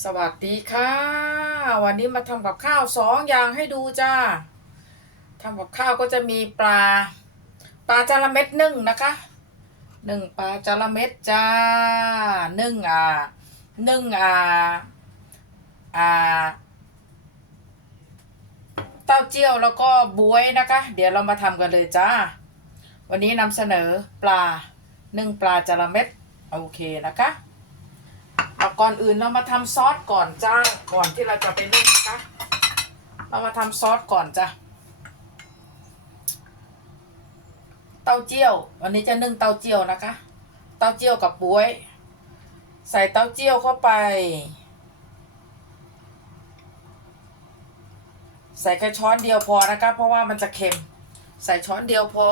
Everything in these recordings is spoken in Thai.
สวัสดีค่ะ วันนี้มาทำกับข้าวสองอย่างให้ดูจ้าทำกับข้าวก็จะมีปลา ปลาจาระเม็ดนึ่งนะคะหนึ่งปลาจาระเม็ดจ้านึ่งอ่านึ่งอ่าอ่าเต้าเจี้ยวแล้วก็บวยนะคะ เดี๋ยวเรามาทำกันเลยจ้า วันนี้นำเสนอปลานึ่งปลาจาระเม็ดโอเคนะคะ เอาก่อนอื่นเรามาทำซอสก่อนจ้าก่อนที่เราจะไปนึ่งนะคะเรามาทำซอสก่อนจ้ะเต้าเจี้ยว วันนี้จะนึ่งเต้าเจี้ยวนะคะ เต้าเจี้ยวกับบวย ใส่เต้าเจี้ยวเข้าไป ใส่แค่ช้อนเดียวพอนะคะ เพราะว่ามันจะเค็ม ใส่ช้อนเดียวพอ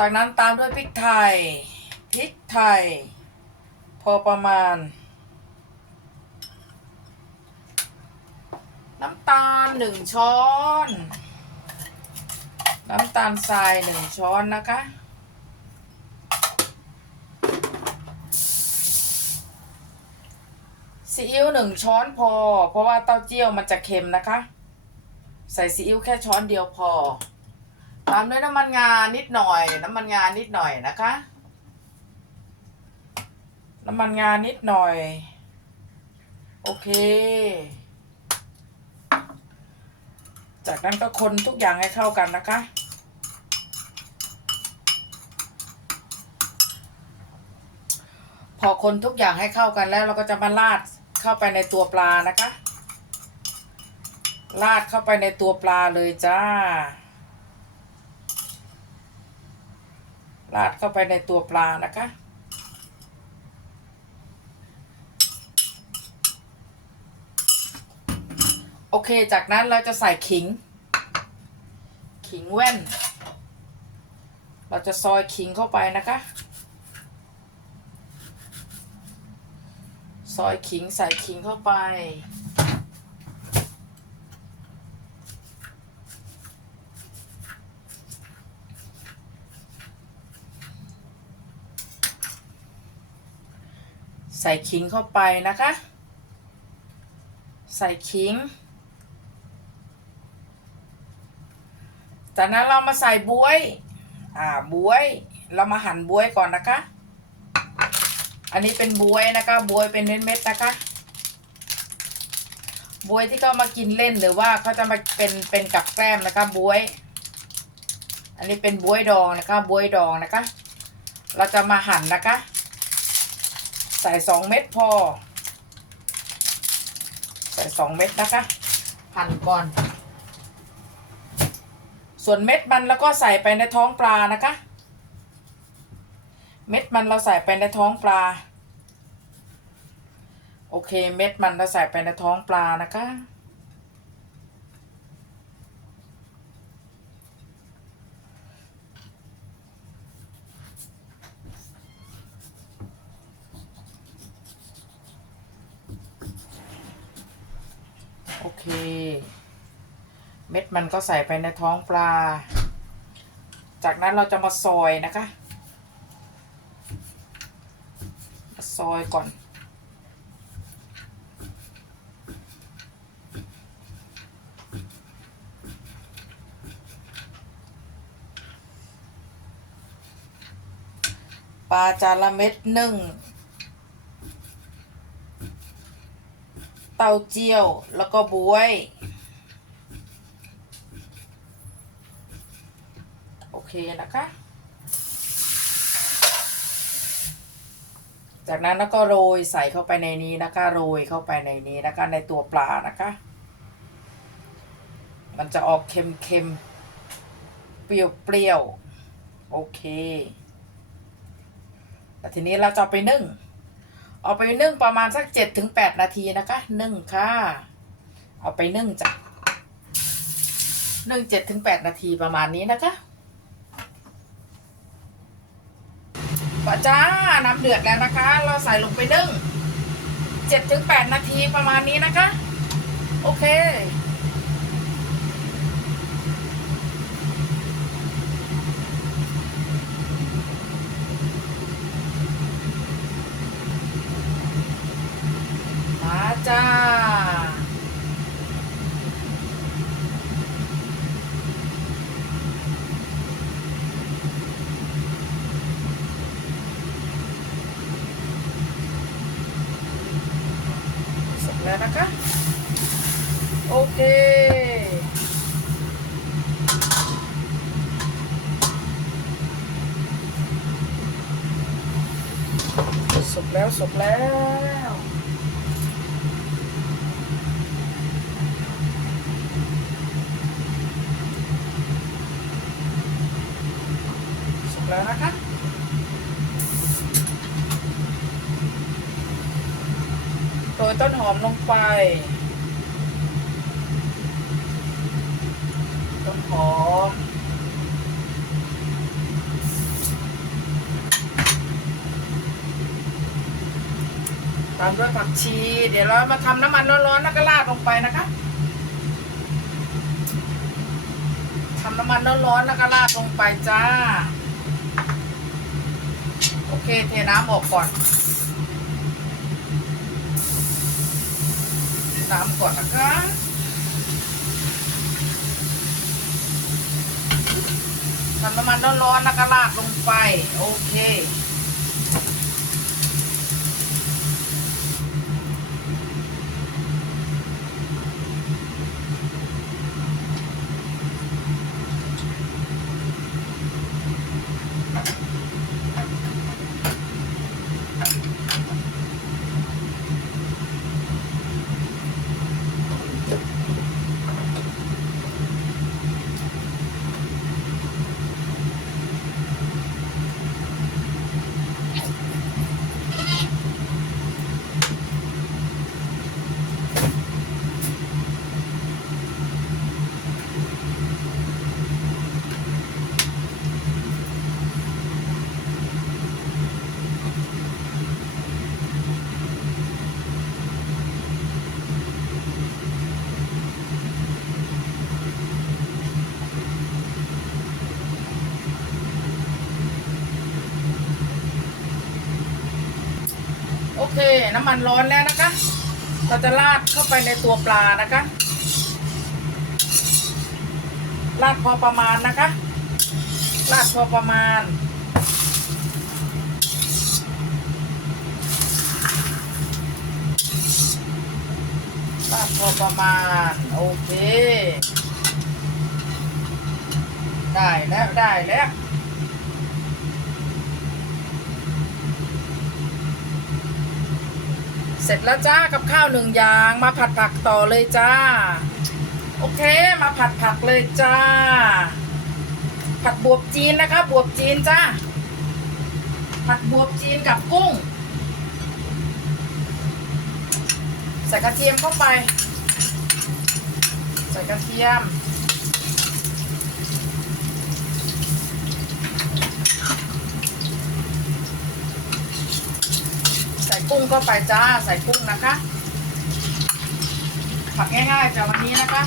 จากนั้นตามด้วยพริกไทย พริกไทย พอประมาณ น้ำตาลหนึ่งช้อน น้ำตาลทรายหนึ่งช้อนนะคะ ซีอิ๊วหนึ่งช้อนพอ เพราะว่าเต้าเจี้ยวมันจะเค็มนะคะ ใส่ซีอิ๊วแค่ช้อนเดียวพอ ตามด้วยน้ำมันงานิดหน่อย น้ำมันงานิดหน่อยนะคะ น้ำมันงานิดหน่อย โอเค จากนั้นก็คนทุกอย่างให้เข้ากันนะคะพอคนทุกอย่างให้เข้ากันแล้วเราก็จะมาราดเข้าไปในตัวปลานะคะราดเข้าไปในตัวปลาเลยจ้า ราดเข้าไปในตัวปลานะคะ โอเค จากนั้นเราจะใส่ขิง ขิงแว่น เราจะซอยขิงเข้าไปนะคะ ซอยขิงใส่ขิงเข้าไป ใส่ขิงเข้าไปนะคะ ใส่ขิง จากนั้นเรามาใส่บวย อ่าบวย เรามาหั่นบวยก่อนนะคะ อันนี้เป็นบวยนะคะ บวยเป็นเม็ดๆนะคะ บวยที่เขามากินเล่นหรือว่าเขาจะมาเป็นเป็นกับแกล้มนะคะบวย อันนี้เป็นบวยดองนะคะ บวยดองนะคะ เราจะมาหั่นนะคะ ใส่สองเม็ดพอ ใส่สองเม็ดนะคะหั่นก่อน ส่วนเม็ดมันแล้วก็ใส่ไปในท้องปลานะคะ เม็ดมันเราใส่ไปในท้องปลา โอเค เม็ดมันเราใส่ไปในท้องปลานะคะ เค เม็ดมันก็ใส่ไปในท้องปลา จากนั้นเราจะมาซอยนะคะ มาซอยก่อนปลาจาระเม็ดนึ่ง เต้าเจี้ยว แล้วก็บวย โอเคนะคะ จากนั้นแล้วก็โรยใส่เข้าไปในนี้นะคะ โรยเข้าไปในนี้นะคะ ในตัวปลานะคะ มันจะออกเค็มๆ เปรี้ยวๆ โอเคแต่ทีนี้เราจะไปนึ่ง เอาไปนึ่งประมาณสักเจ็ดถึงแปดนาทีนะคะ นึ่งค่ะ เอาไปนึ่งจ้ะนึ่งเจ็ดถึงแปดนาทีประมาณนี้นะคะปะจ้าน้ำเดือดแล้วนะคะ เราใส่ลงไปนึ่งเจ็ดถึงแปดนาทีประมาณนี้นะคะ โอเค จ้า สุกแล้วนะคะ โอเคสุกแล้วสุกแล้ว แล้วนะคะโรยต้นหอมลงไป ต้นหอม ตามด้วยผักชี เดี๋ยวเรามาทำน้ำมันร้อนๆแล้วก็ราดลงไปนะคะทำน้ำมันร้อนๆแล้วก็ราดลงไปจ้า โอเค เทน้ำออกก่อน น้ำก่อนนะคะทำน้ำมันร้อนๆแล้วก็ราดลงไป โอเค เคน้ำมันร้อนแล้วนะคะ เราจะราดเข้าไปในตัวปลานะคะ ราดพอประมาณนะคะ ราดพอประมาณ ราดพอประมาณ โอเค ได้แล้วได้แล้ว เสร็จแล้วจ้ากับข้าวหนึ่งอย่างมาผัดผักต่อเลยจ้า โอเคมาผัดผักเลยจ้า ผัดบวบจีนนะคะบวบจีนจ้าผัดบวบจีนกับกุ้งใส่กระเทียมเข้าไป ใส่กระเทียม กุ้งเข้าไปจ้าใส่กุ้งนะคะ ผัดง่ายๆจากวันนี้นะคะ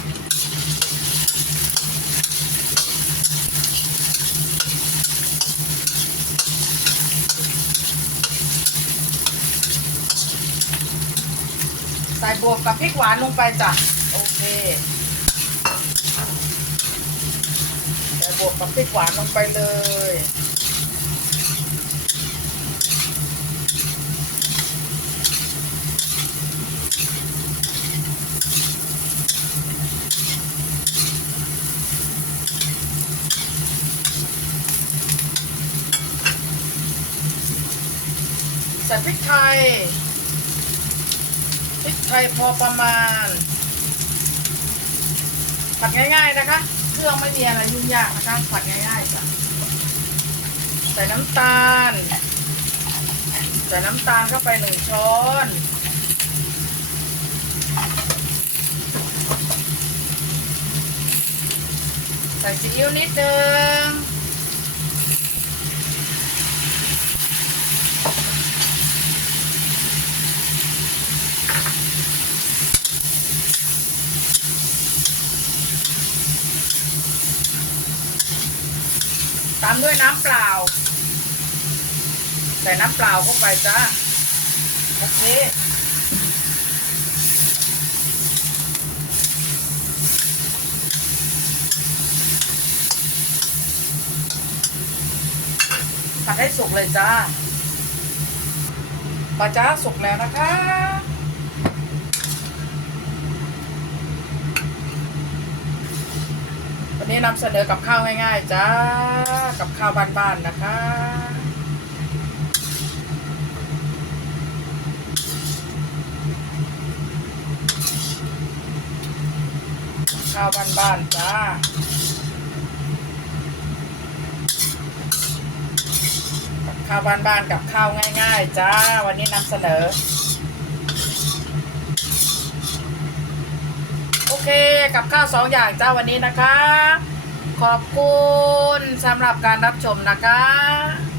ใส่บวกกับพริกหวานลงไปจ้ะโอเคใส่บวกกับพริกหวานลงไปเลย ส่พริกไทย พริกไทยพอประมาณ ผัดง่ายๆนะคะ เครื่องไม่มีอะไรยุ่งยากนะคะ ผัดง่ายๆจ้ะ ใส่น้ำตาล ใส่น้ำตาลเข้าไปหนึ่งช้อนใส่ซีอิ๊วนิดนึงามด้วยน้ำเปล่า ใส่น้ำเปล่าเข้าไปจ้าโอเคผัดให้สุกเลยจ้าปลาจ้าสุกแล้วนะคะ นำเสนอกับข้าวง่ายๆจ้ากับข้าวบ้านๆนะคะ ข้าวบ้านๆจ้ากับข้าวบ้านๆกับข้าวง่ายๆจ้าวันนี้นำเสนอโอเค กับข้าวสองอย่างจ้าวันนี้นะคะ ขอบคุณสำหรับการรับชมนะคะ